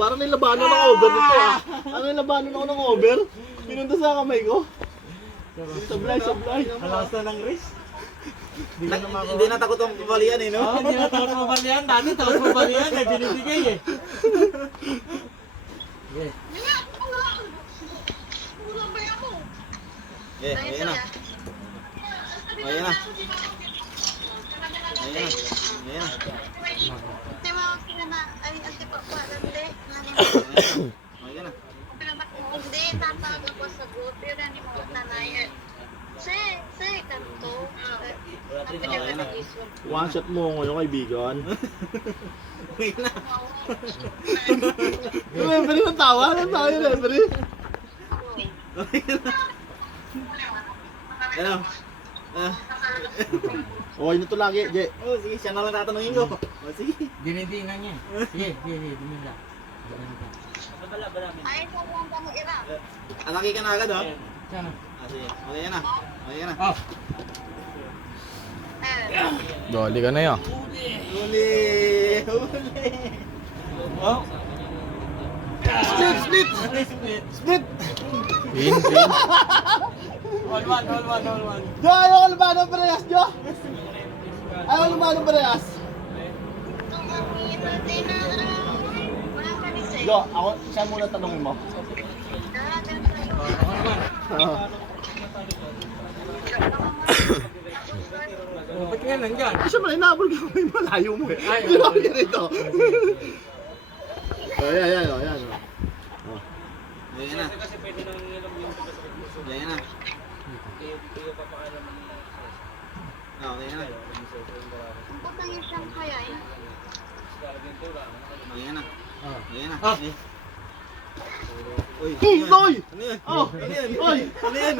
Parang nilabanan ng over nito ah. Ano nilabanan ako ng over? Pinunta sa kamay ko. Sablay. Alas na ng wrist. Hindi na takot ang pabalian eh, no? Oo, hindi na takot mabalian. Dati takot mabalian eh, binibigay eh. Okay. Ayan na. Ayan na. One shot mo ngayon kaibigan. Ayan na. Referee ng tawa? Anong tawa yung referee? Ano? Okay na to lagi, Je. Oh, sige, siya na lang tatanungin ko. Oh, sige. Dinidingan niya. Sige, dinidingan. Alaki ka na agad, oh. Sana. Sige. Okay na. Okay na. Oh. Dali ka na yan. Huli. Oh. Split! Pin. Hold one. Jo, ayaw ko lumaban ng parehas, Jo! Ayaw ko lumaban ng parehas. Jo, ako, siya muna tanongin mo. Ba't nga nandyan? Kasi man, inaabol ka may malayo mo eh. Ay, Di ba okay. ganito? Ayan. Ayan na. Ayan na. Okay na. Ayan na. Ayan na. Ah. Uy, Toy! ano yan? Oh! Ano yan? Oy! Ano yan?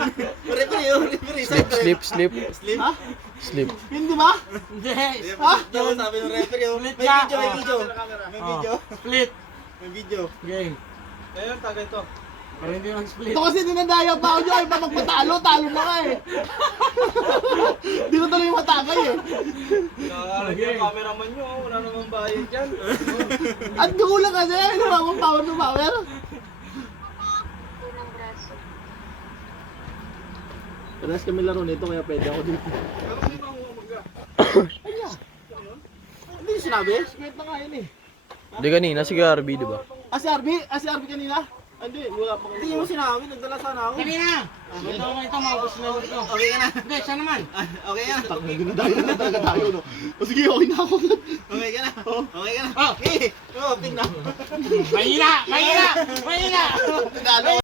Referee, side ref. Slip. Slip? Ha? Slip. Hindi ba? Hindi. Ha? Yung sabi ng referee, oh. May Split ka. video. May Oh. video. Split. May video. Game. Ayun, tagay to. Pero hindi mag-split. Ito kasi dinadaya pa ako, Jo. Ay, pa magpatalo, talo na ka eh. Di ko tuloy matagay eh. Okay. Cameraman nyo, wala namang bayad dyan. At gulang kasi, ano ba akong power to power? Parehas kami laro nito, kaya pwede ako dito. Ayan. Hindi yung sinabi? Split na nga yun eh. Di kanina, si RB, di ba? Si RB kanina? Hindi, wala pa Hindi mo sinabi, nagdala sana ako. Kanina. Ito, maubos na ito. Okay ka na. Hindi, siya naman. Okay ka na. Tak na dinadayo na talaga tayo, no? O sige, okay na ako. Okay ka na. Okay ka na. Oh. Okay. Oh, tingnan. Mahina. Tagalog.